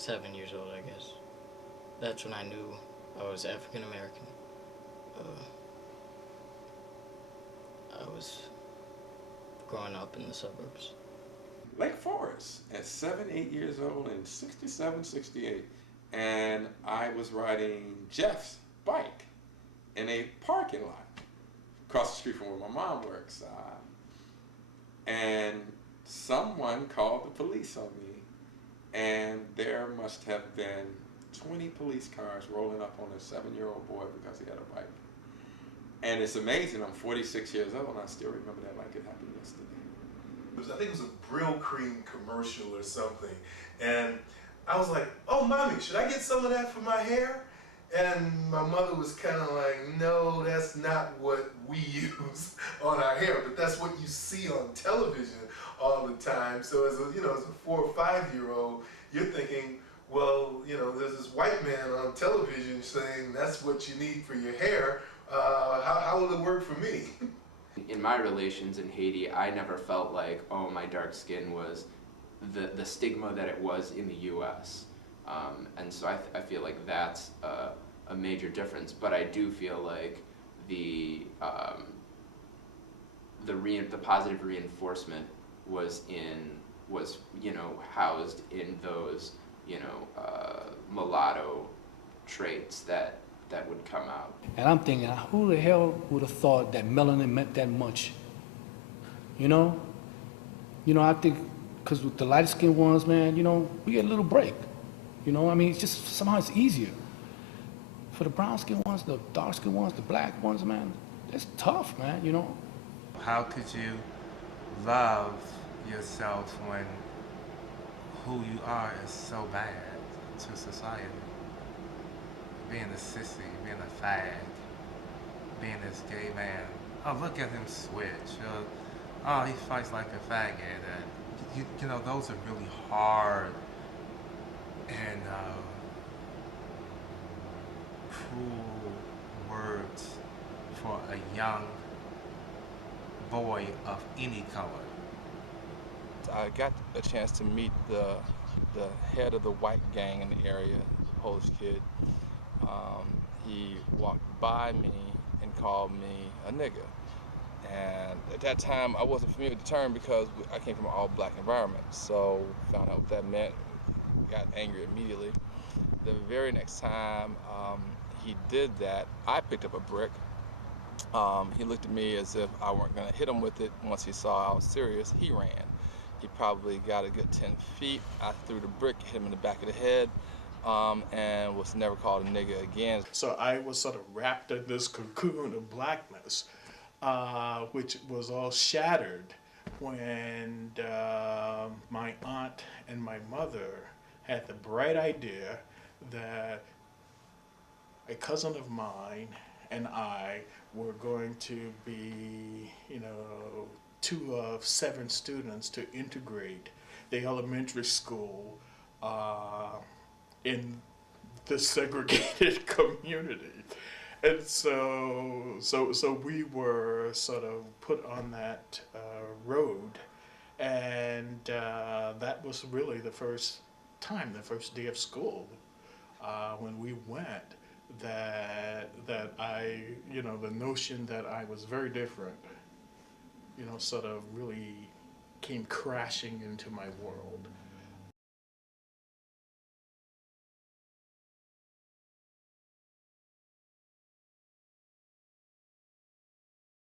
7 years old, I guess. That's when I knew I was African American. I was growing up in the suburbs. Lake Forest at 7, 8 years old in 67, 68. And I was riding Jeff's bike in a parking lot across the street from where my mom works. And someone called the police on me, and there must have been 20 police cars rolling up on a 7-year-old boy because he had a bike. And it's amazing, I'm 46 years old and I still remember that like it happened yesterday. I think it was a Brill Cream commercial or something, and I was like, oh mommy, should I get some of that for my hair? And my mother was kind of like, no, that's not what we use on our hair, but that's what you see on television all the time. So as a, as a 4 or 5-year-old, you're thinking, well, there's this white man on television saying that's what you need for your hair. How will it work for me? In my relations in Haiti, I never felt like, oh, my dark skin was the stigma that it was in the U.S. And so I feel like that's a major difference. But I do feel like the positive reinforcement was housed in those mulatto traits that would come out. And I'm thinking, who the hell would have thought that melanin meant that much? I think because with the light-skinned ones, man, we get a little break. I mean, it's just somehow it's easier. For the brown-skinned ones, the dark-skinned ones, the black ones, man, it's tough, man. How could you love yourself when who you are is so bad to society? Being a sissy, being a fag, being this gay man. Oh, look at him switch. Oh, he fights like a faggot. Those are really hard and cruel words for a young boy of any color. I got a chance to meet the head of the white gang in the area, Polish kid. He walked by me and called me a nigga. And at that time, I wasn't familiar with the term because I came from an all-black environment. So found out what that meant, got angry immediately. The very next time he did that, I picked up a brick. He looked at me as if I weren't gonna hit him with it. Once he saw I was serious, he ran. He probably got a good 10 feet. I threw the brick, hit him in the back of the head. And was never called a nigga again. So I was sort of wrapped in this cocoon of blackness, which was all shattered when my aunt and my mother had the bright idea that a cousin of mine and I were going to be, 2 of 7 students to integrate the elementary school in the segregated community. And so we were sort of put on that road, and that was really the first day of school when we went, that I, the notion that I was very different, sort of really came crashing into my world.